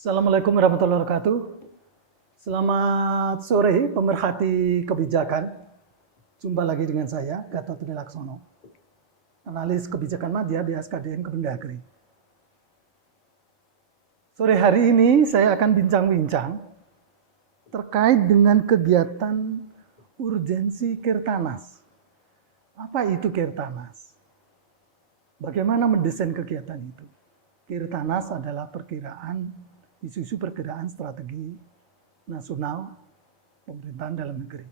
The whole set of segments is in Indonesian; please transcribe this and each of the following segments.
Assalamualaikum warahmatullahi wabarakatuh. Selamat sore pemerhati kebijakan. Jumpa lagi dengan saya, Gatot Laksono, analis kebijakan media di SKDN Kemendagri. Sore hari ini saya akan bincang-bincang terkait dengan kegiatan urgensi Kirtanas. Apa itu Kirtanas? Bagaimana mendesain kegiatan itu? Kirtanas adalah perkiraan isu-isu perkiraan strategi nasional pemerintahan dalam negeri.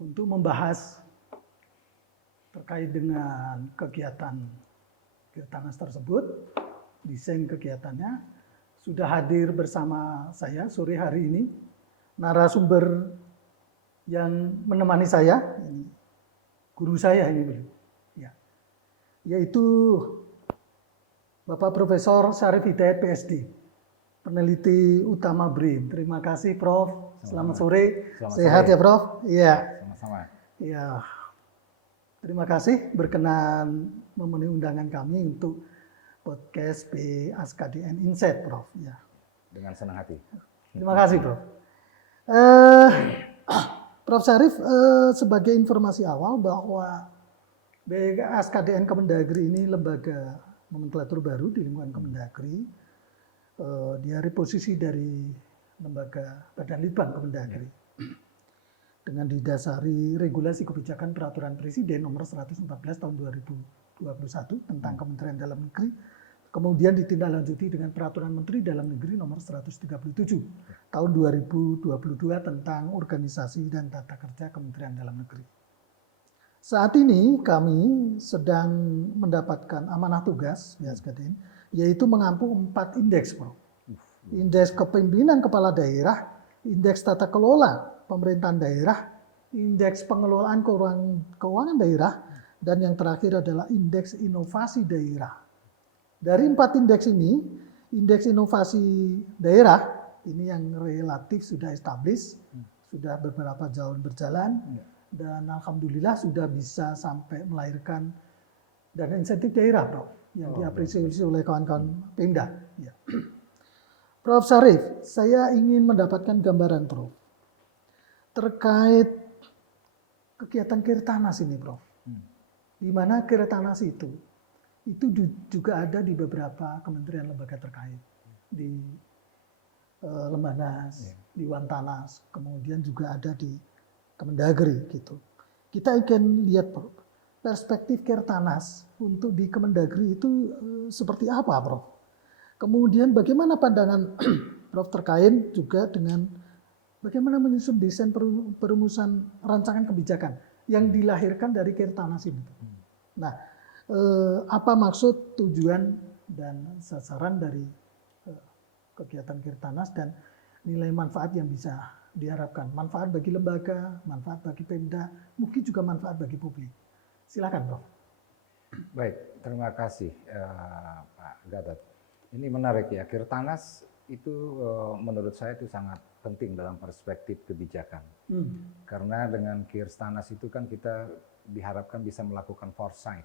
Untuk membahas terkait dengan kegiatan Kirtanas tersebut, desain kegiatannya, sudah hadir bersama saya sore hari ini narasumber yang menemani saya, guru saya ini, yaitu Bapak Profesor Syarif Hidayat PSD, peneliti utama BRIN. Terima kasih Prof. Selamat sore. Sehat ya Prof? Iya. Sama-sama. Ya. Terima kasih berkenan memenuhi undangan kami untuk podcast PASKDN Insight Prof. Ya. Dengan senang hati. Terima kasih Prof. Prof. Syarif, sebagai informasi awal bahwa PASKDN Kemendagri ini lembaga nomenklatur baru di lingkungan Kemendagri. Dia reposisi dari lembaga Badan Litbang Kemendagri. Dengan didasari regulasi kebijakan peraturan Presiden nomor 114 tahun 2021 tentang Kementerian Dalam Negeri, kemudian ditindaklanjuti dengan peraturan Menteri Dalam Negeri nomor 137 tahun 2022 tentang organisasi dan tata kerja Kementerian Dalam Negeri. Saat ini kami sedang mendapatkan amanah tugas di SKDN, yaitu mengampu 4 indeks, Bro. Indeks kepemimpinan kepala daerah, indeks tata kelola pemerintahan daerah, indeks pengelolaan keuangan daerah, dan yang terakhir adalah indeks inovasi daerah. Dari 4 indeks ini, indeks inovasi daerah ini yang relatif sudah established, sudah beberapa tahun berjalan, dan alhamdulillah sudah bisa sampai melahirkan dana insentif daerah, Prof, yang diapresiasi oleh kawan-kawan Pemda. Ya. Prof. Syarif, saya ingin mendapatkan gambaran Prof terkait kegiatan Kirtanas ini, Prof. Di mana Kirtanas itu juga ada di beberapa kementerian lembaga terkait, di Lemhanas, di Wantanas, kemudian juga ada di Kemendagri gitu. Kita ingin lihat perspektif Kirtanas untuk di Kemendagri itu seperti apa, Prof? Kemudian bagaimana pandangan Prof terkait juga dengan bagaimana menyusun desain perumusan rancangan kebijakan yang dilahirkan dari Kirtanas ini. Nah, apa maksud, tujuan, dan sasaran dari kegiatan Kirtanas dan nilai manfaat yang bisa diharapkan, manfaat bagi lembaga, manfaat bagi Pemda, mungkin juga manfaat bagi publik. Silakan, Prof. Baik, terima kasih Pak Gatot. Ini menarik ya, Kirtanas itu menurut saya itu sangat penting dalam perspektif kebijakan. Karena dengan Kirtanas itu kan kita diharapkan bisa melakukan foresight.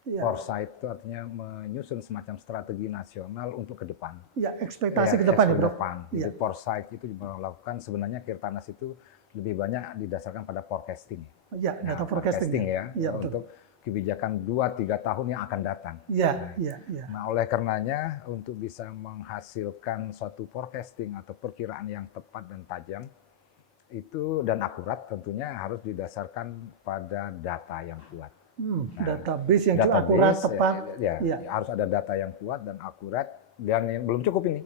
Foresight itu artinya menyusun semacam strategi nasional untuk ke depan. Ya, ekspektasi ke depan ya, Bro. Jadi foresight itu melakukan, sebenarnya Kirtanas itu lebih banyak didasarkan pada forecasting. Ya, data forecasting ya, untuk kebijakan 2-3 tahun yang akan datang. Nah, oleh karenanya untuk bisa menghasilkan suatu forecasting atau perkiraan yang tepat dan tajam itu dan akurat tentunya harus didasarkan pada data yang kuat. Database yang akurat, tepat. Harus ada data yang kuat dan akurat, dan yang belum cukup ini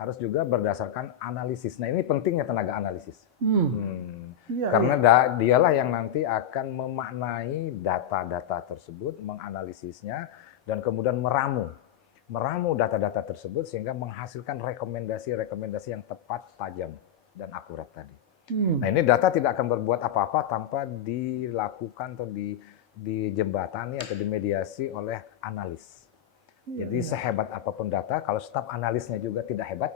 harus juga berdasarkan analisis. Nah, ini pentingnya tenaga analisis. Karena dialah yang nanti akan memaknai data-data tersebut, menganalisisnya, dan kemudian meramu data-data tersebut sehingga menghasilkan rekomendasi-rekomendasi yang tepat, tajam, dan akurat tadi. Nah, ini data tidak akan berbuat apa-apa tanpa dilakukan atau dijembatani atau dimediasi oleh analis. Jadi sehebat apapun data, kalau staf analisnya juga tidak hebat,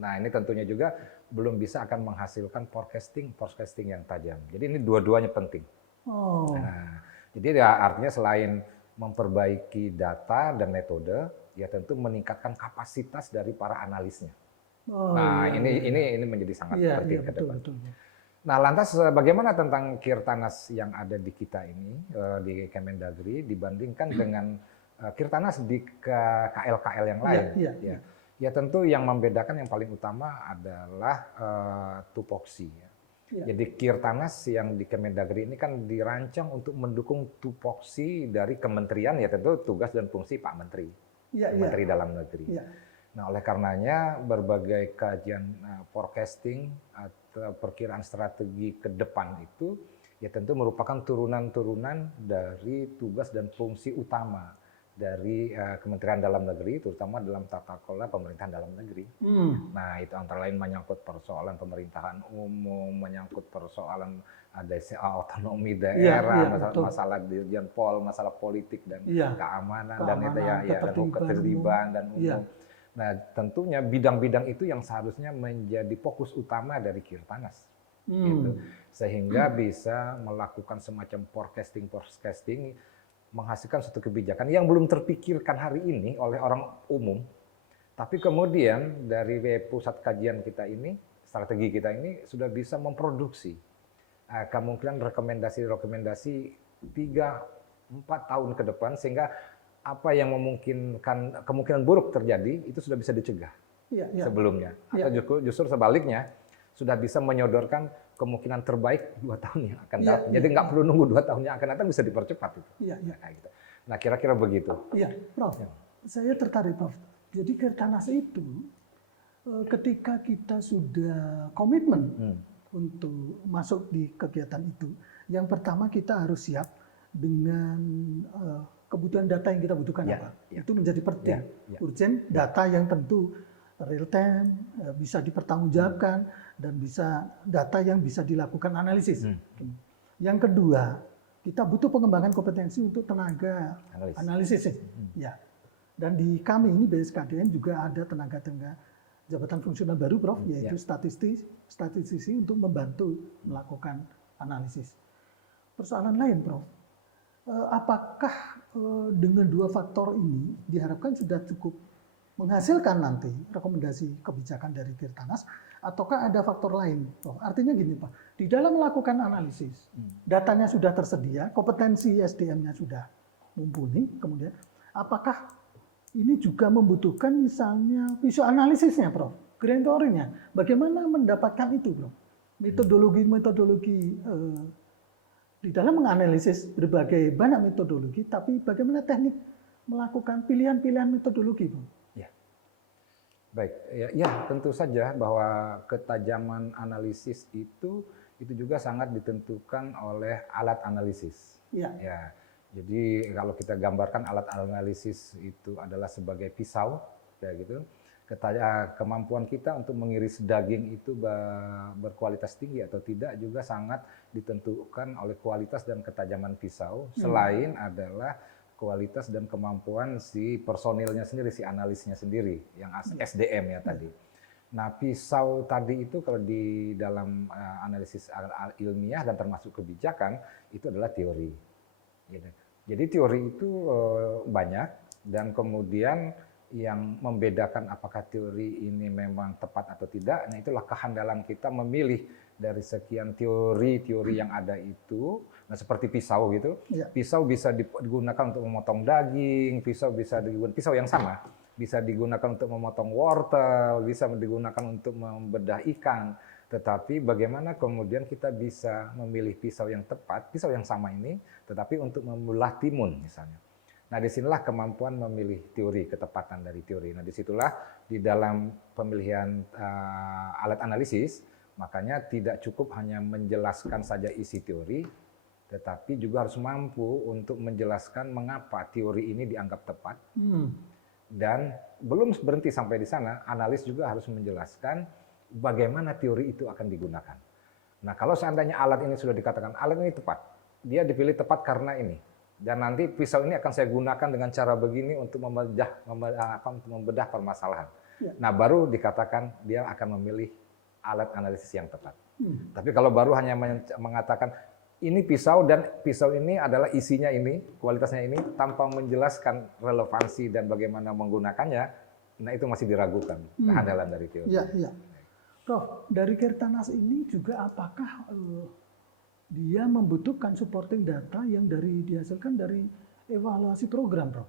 nah ini tentunya juga belum bisa akan menghasilkan forecasting yang tajam. Jadi ini dua-duanya penting. Nah, jadi ya artinya selain memperbaiki data dan metode, ya tentu meningkatkan kapasitas dari para analisnya. Oh, Nah, iya. ini menjadi sangat Iya, penting iya, ke betul, depan. betul. Nah, lantas bagaimana tentang Kirtanas yang ada di kita ini, di Kemendagri dibandingkan dengan Kirtanas di KL-KL yang Iya, lain? iya, Ya, iya. ya tentu yang membedakan yang paling utama adalah tupoksi. Ya. Iya, Jadi Kirtanas yang di Kemendagri ini kan dirancang untuk mendukung tupoksi dari kementerian, ya tentu tugas dan fungsi Pak Menteri, iya, iya. Menteri Dalam Negeri. Iya. Nah, oleh karenanya berbagai kajian forecasting atau perkiraan strategi ke depan itu ya tentu merupakan turunan-turunan dari tugas dan fungsi utama dari Kementerian Dalam Negeri, terutama dalam tata kelola pemerintahan dalam negeri. Nah, itu antara lain menyangkut persoalan pemerintahan umum, menyangkut persoalan otonomi Iya, daerah, iya, masalah, betul. masalah dirjen Pol, masalah politik dan Iya. keamanan, dan itu Keamanan, ya dan ketertiban dan Iya. umum. Nah, tentunya bidang-bidang itu yang seharusnya menjadi fokus utama dari Kirtanas. Gitu. Sehingga bisa melakukan semacam forecasting menghasilkan suatu kebijakan yang belum terpikirkan hari ini oleh orang umum, tapi kemudian dari pusat kajian kita ini, strategi kita ini sudah bisa memproduksi kemungkinan rekomendasi-rekomendasi 3-4 tahun ke depan, sehingga apa yang memungkinkan kemungkinan buruk terjadi itu sudah bisa dicegah sebelumnya. Atau justru sebaliknya, sudah bisa menyodorkan kemungkinan terbaik 2 tahun yang akan datang. Jadi nggak perlu nunggu 2 tahun yang akan datang, bisa dipercepat itu. Nah, kira-kira begitu. Iya, Prof. Saya tertarik, Prof. Jadi Kirtanas itu ketika kita sudah komitmen untuk masuk di kegiatan itu, yang pertama kita harus siap dengan kebutuhan data yang kita butuhkan apa. Itu menjadi penting. Urgent, data yang tentu real time, bisa dipertanggungjawabkan, dan bisa data yang bisa dilakukan analisis. Yang kedua, kita butuh pengembangan kompetensi untuk tenaga analisis. Ya. Dan di kami ini BSKDN juga ada tenaga jabatan fungsional baru, Prof, yaitu statistisi untuk membantu melakukan analisis. Persoalan lain, Prof, apakah dengan 2 faktor ini diharapkan sudah cukup menghasilkan nanti rekomendasi kebijakan dari Kirtanas, ataukah ada faktor lain, Prof? Artinya gini, Pak, di dalam melakukan analisis, datanya sudah tersedia, kompetensi SDM-nya sudah mumpuni, kemudian apakah ini juga membutuhkan misalnya visual analisisnya, Prof, grand theory-nya, bagaimana mendapatkan itu, Prof? Metodologi di dalam menganalisis berbagai banyak metodologi, tapi bagaimana teknik melakukan pilihan-pilihan metodologi, Prof? Baik, ya tentu saja bahwa ketajaman analisis itu juga sangat ditentukan oleh alat analisis. Ya, jadi kalau kita gambarkan alat analisis itu adalah sebagai pisau, kayak gitu. Kemampuan kita untuk mengiris daging itu berkualitas tinggi atau tidak juga sangat ditentukan oleh kualitas dan ketajaman pisau. Selain adalah kualitas dan kemampuan si personilnya sendiri, si analisnya sendiri, yang SDM ya tadi. Nah, pisau tadi itu kalau di dalam analisis ilmiah dan termasuk kebijakan, itu adalah teori. Jadi teori itu banyak, dan kemudian yang membedakan apakah teori ini memang tepat atau tidak, nah itulah kehandalan kita memilih dari sekian teori-teori yang ada itu. Nah, seperti pisau gitu, pisau bisa digunakan untuk memotong daging, pisau yang sama bisa digunakan untuk memotong wortel, bisa digunakan untuk membedah ikan. Tetapi bagaimana kemudian kita bisa memilih pisau yang tepat, pisau yang sama ini, tetapi untuk membelah timun misalnya. Nah, disinilah kemampuan memilih teori, ketepatan dari teori. Nah, disitulah di dalam pemilihan alat analisis, makanya tidak cukup hanya menjelaskan saja isi teori, tetapi juga harus mampu untuk menjelaskan mengapa teori ini dianggap tepat. Dan belum berhenti sampai di sana, analis juga harus menjelaskan bagaimana teori itu akan digunakan. Nah, kalau seandainya alat ini sudah dikatakan alat ini tepat, dia dipilih tepat karena ini, dan nanti pisau ini akan saya gunakan dengan cara begini untuk membedah permasalahan. Nah, baru dikatakan dia akan memilih alat analisis yang tepat. Tapi kalau baru hanya mengatakan ini pisau dan pisau ini adalah isinya ini, kualitasnya ini, tanpa menjelaskan relevansi dan bagaimana menggunakannya, nah itu masih diragukan kehandalan dari teori. Iya, iya. Prof, dari Kirtanas ini juga apakah dia membutuhkan supporting data yang dihasilkan dari evaluasi program, Prof?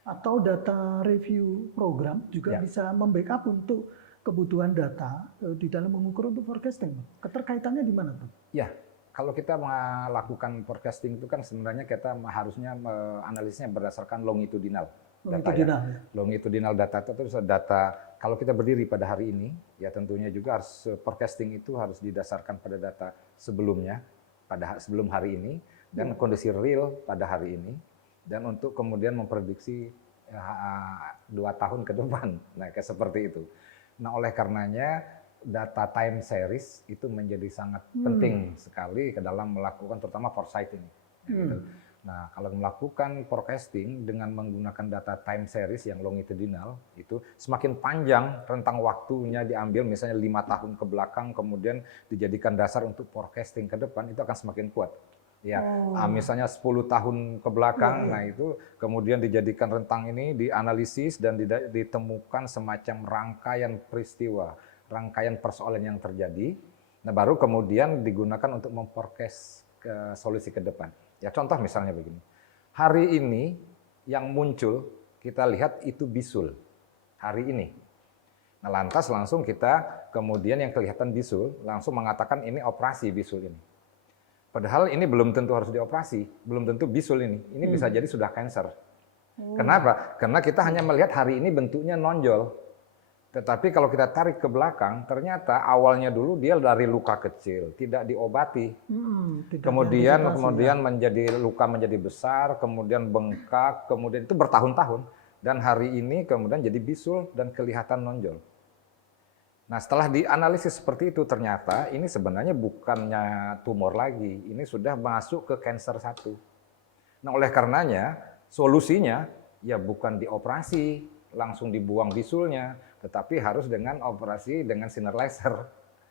Atau data review program juga bisa membackup untuk kebutuhan data di dalam mengukur untuk forecasting? Keterkaitannya di mana, Prof? Ya, kalau kita melakukan forecasting itu kan sebenarnya kita harusnya analisisnya berdasarkan longitudinal data. Longitudinal data itu data kalau kita berdiri pada hari ini, ya tentunya juga harus forecasting itu harus didasarkan pada data sebelumnya, sebelum hari ini, dan kondisi real pada hari ini, dan untuk kemudian memprediksi 2 tahun ke depan, nah kayak seperti itu. Nah oleh karenanya data time series itu menjadi sangat penting sekali ke dalam melakukan terutama foresight ini. Gitu. Nah kalau melakukan forecasting dengan menggunakan data time series yang longitudinal itu semakin panjang rentang waktunya diambil, misalnya 5 tahun ke belakang kemudian dijadikan dasar untuk forecasting ke depan, itu akan semakin kuat. Ya, misalnya 10 tahun ke belakang, nah itu kemudian dijadikan rentang ini dianalisis dan ditemukan semacam rangkaian peristiwa, rangkaian persoalan yang terjadi. Nah, baru kemudian digunakan untuk memforecast ke solusi ke depan. Ya, contoh misalnya begini. Hari ini yang muncul kita lihat itu bisul. Hari ini. Nah, lantas langsung kita kemudian yang kelihatan bisul langsung mengatakan ini operasi bisul ini. Padahal ini belum tentu harus dioperasi, belum tentu bisul ini. Ini bisa jadi sudah cancer. Kenapa? Karena kita hanya melihat hari ini bentuknya nonjol. Tetapi kalau kita tarik ke belakang, ternyata awalnya dulu dia dari luka kecil, tidak diobati. Kemudian menjadi luka menjadi besar, kemudian bengkak, kemudian itu bertahun-tahun. Dan hari ini kemudian jadi bisul dan kelihatan nonjol. Nah setelah dianalisis seperti itu ternyata ini sebenarnya bukannya tumor lagi, ini sudah masuk ke cancer 1. Nah oleh karenanya solusinya ya bukan dioperasi, langsung dibuang bisulnya, tetapi harus dengan operasi dengan sinar laser.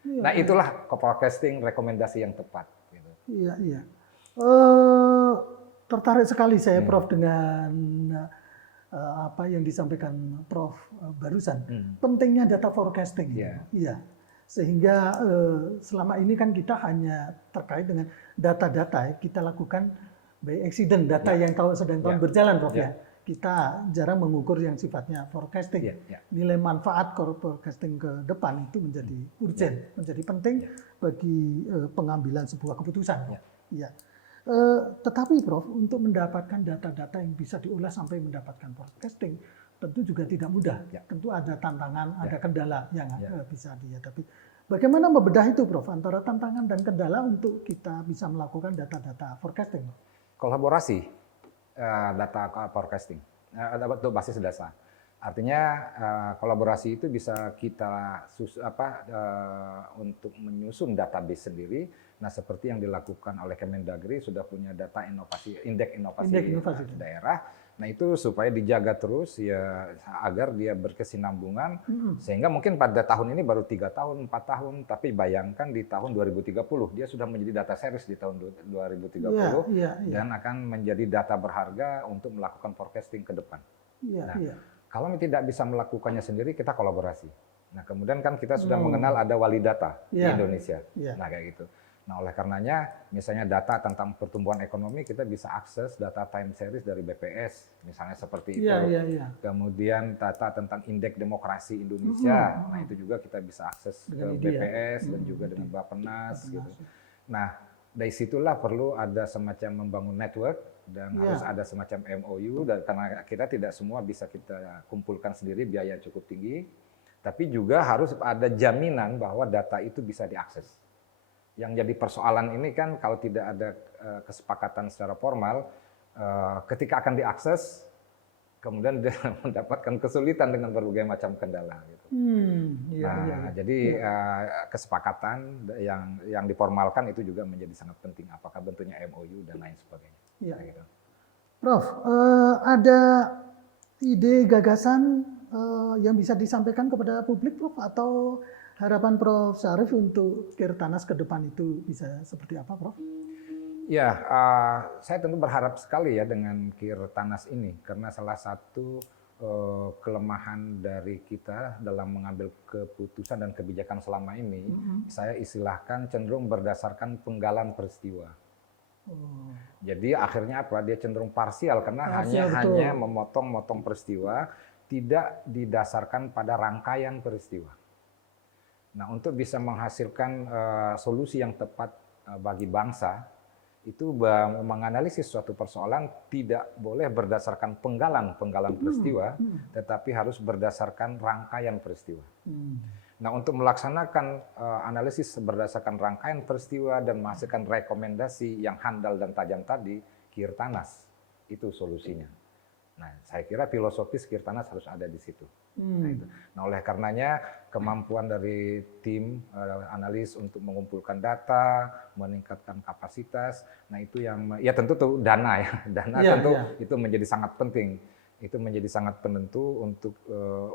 Nah itulah forecasting rekomendasi yang tepat. Gitu. Iya, iya. Tertarik sekali saya Prof dengan apa yang disampaikan Prof barusan, pentingnya data forecasting. Iya. Sehingga selama ini kan kita hanya terkait dengan data-data kita lakukan by accident, data yang kalau sedang berjalan, Prof ya. Kita jarang mengukur yang sifatnya forecasting. Nilai manfaat forecasting ke depan itu menjadi urgent, menjadi penting bagi pengambilan sebuah keputusan. Iya. Tetapi Prof, untuk mendapatkan data-data yang bisa diolah sampai mendapatkan forecasting, tentu juga tidak mudah. Tentu ada tantangan, ada kendala yang bisa dihadapi. Bagaimana membedah itu Prof, antara tantangan dan kendala untuk kita bisa melakukan data-data forecasting? Kolaborasi data forecasting, untuk basis data. Artinya kolaborasi itu bisa kita untuk menyusun database sendiri. Nah, seperti yang dilakukan oleh Kemendagri sudah punya data inovasi, indeks inovasi daerah. Nah, itu supaya dijaga terus ya agar dia berkesinambungan sehingga mungkin pada tahun ini baru 3 tahun, 4 tahun, tapi bayangkan di tahun 2030 dia sudah menjadi data series di tahun 2030 dan akan menjadi data berharga untuk melakukan forecasting ke depan. Kalau tidak bisa melakukannya sendiri, kita kolaborasi. Nah, kemudian kan kita sudah mengenal ada wali data di Indonesia. Nah, kayak gitu. Nah, oleh karenanya, misalnya data tentang pertumbuhan ekonomi, kita bisa akses data time series dari BPS, misalnya seperti itu. Kemudian data tentang indeks demokrasi Indonesia, nah itu juga kita bisa akses ke BPS dan juga dengan Bappenas. Gitu. Nah, dari situlah perlu ada semacam membangun network dan harus ada semacam MOU, dan karena kita tidak semua bisa kita kumpulkan sendiri, biaya cukup tinggi, tapi juga harus ada jaminan bahwa data itu bisa diakses. Yang jadi persoalan ini kan kalau tidak ada kesepakatan secara formal, ketika akan diakses, kemudian dia mendapatkan kesulitan dengan berbagai macam kendala. Gitu. Jadi kesepakatan yang diformalkan itu juga menjadi sangat penting. Apakah bentuknya MOU dan lain sebagainya. Gitu. Prof, ada ide gagasan yang bisa disampaikan kepada publik, Prof, atau harapan Prof Syarif untuk Kirtanas ke depan itu bisa seperti apa, Prof? Ya, saya tentu berharap sekali ya dengan Kirtanas ini, karena salah satu kelemahan dari kita dalam mengambil keputusan dan kebijakan selama ini, saya istilahkan cenderung berdasarkan penggalan peristiwa. Jadi akhirnya apa? Dia cenderung parsial karena hanya memotong-motong peristiwa, tidak didasarkan pada rangkaian peristiwa. Nah, untuk bisa menghasilkan solusi yang tepat bagi bangsa, itu menganalisis suatu persoalan tidak boleh berdasarkan penggalan peristiwa, tetapi harus berdasarkan rangkaian peristiwa. Nah, untuk melaksanakan analisis berdasarkan rangkaian peristiwa dan menghasilkan rekomendasi yang handal dan tajam tadi, Kirtanas itu solusinya. Nah, saya kira filosofis Kirtanas harus ada di situ. Nah, oleh karenanya kemampuan dari tim analis untuk mengumpulkan data, meningkatkan kapasitas, nah itu yang ya tentu tuh dana ya, tentu itu menjadi sangat penting. Itu menjadi sangat penentu untuk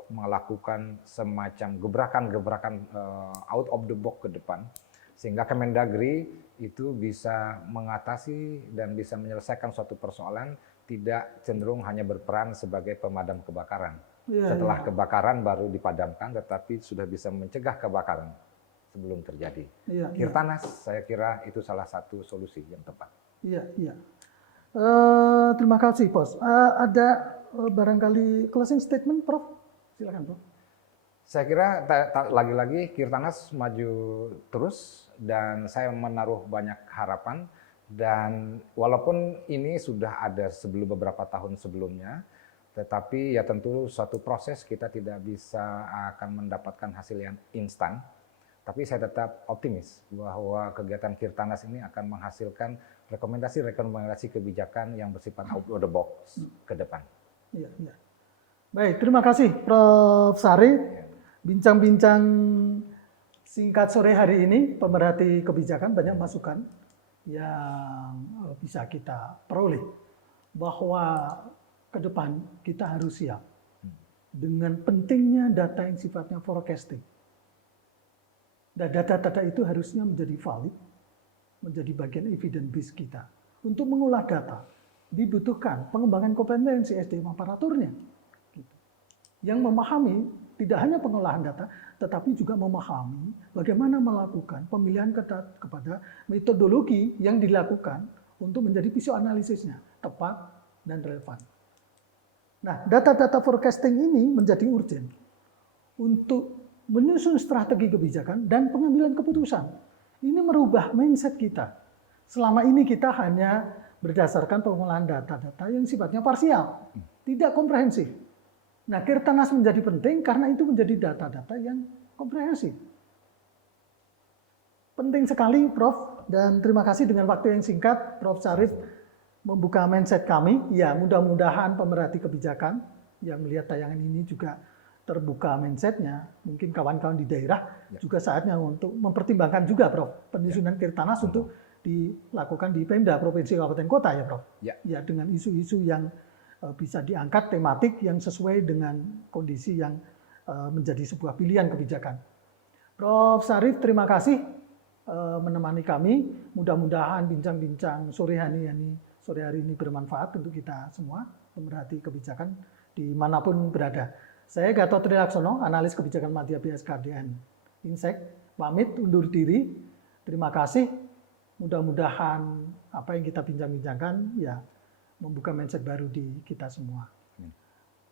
melakukan semacam gebrakan-gebrakan out of the box ke depan, sehingga Kemendagri itu bisa mengatasi dan bisa menyelesaikan suatu persoalan, tidak cenderung hanya berperan sebagai pemadam kebakaran. Setelah kebakaran baru dipadamkan, tetapi sudah bisa mencegah kebakaran sebelum terjadi. Kirtanas, saya kira itu salah satu solusi yang tepat. Terima kasih, Bos. Ada barangkali closing statement, Prof? Silakan, Prof. Saya kira lagi-lagi Kirtanas maju terus dan saya menaruh banyak harapan. Dan walaupun ini sudah ada beberapa tahun sebelumnya, tetapi ya tentu suatu proses kita tidak bisa akan mendapatkan hasil yang instan. Tapi saya tetap optimis bahwa kegiatan Kirtanas ini akan menghasilkan rekomendasi kebijakan yang bersifat out of the box ke depan. Baik, terima kasih Prof. Sarif. Bincang-bincang singkat sore hari ini, pemerhati kebijakan, banyak masukan yang bisa kita peroleh bahwa ke depan kita harus siap dengan pentingnya data yang sifatnya forecasting. Dan data-data itu harusnya menjadi valid, menjadi bagian evidence base kita. Untuk mengolah data dibutuhkan pengembangan kompetensi SDM aparaturnya, yang memahami tidak hanya pengolahan data, tetapi juga memahami bagaimana melakukan pemilihan kepada metodologi yang dilakukan untuk menjadi visioanalisisnya tepat dan relevan. Nah, data-data forecasting ini menjadi urgent untuk menyusun strategi kebijakan dan pengambilan keputusan. Ini merubah mindset kita. Selama ini kita hanya berdasarkan pengolahan data-data yang sifatnya parsial, tidak komprehensif. Nah, Kirtanas menjadi penting karena itu menjadi data-data yang komprehensif. Penting sekali, Prof. Dan terima kasih dengan waktu yang singkat, Prof. Sarif membuka mindset kami. Ya, mudah-mudahan pemerhati kebijakan yang melihat tayangan ini juga terbuka mindsetnya. Mungkin kawan-kawan di daerah juga saatnya untuk mempertimbangkan juga, Prof. Penyusunan Kirtanas untuk dilakukan di Pemda, Provinsi, Kabupaten, Kota ya, Prof. Ya, dengan isu-isu yang bisa diangkat tematik yang sesuai dengan kondisi yang menjadi sebuah pilihan kebijakan. Prof. Sarif, terima kasih menemani kami. Mudah-mudahan bincang-bincang sore hari ini bermanfaat untuk kita semua, pemerhati kebijakan dimanapun berada. Saya Gatot Trilaksono, analis kebijakan Madya BSKDN Insek, pamit undur diri. Terima kasih. Mudah-mudahan apa yang kita bincang-bincangkan ya membuka mindset baru di kita semua.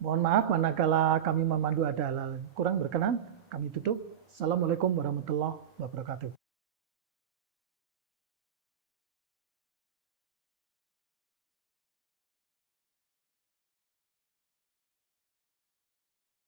Mohon maaf manakala kami memandu ada hal kurang berkenan, kami tutup. Assalamualaikum warahmatullahi wabarakatuh.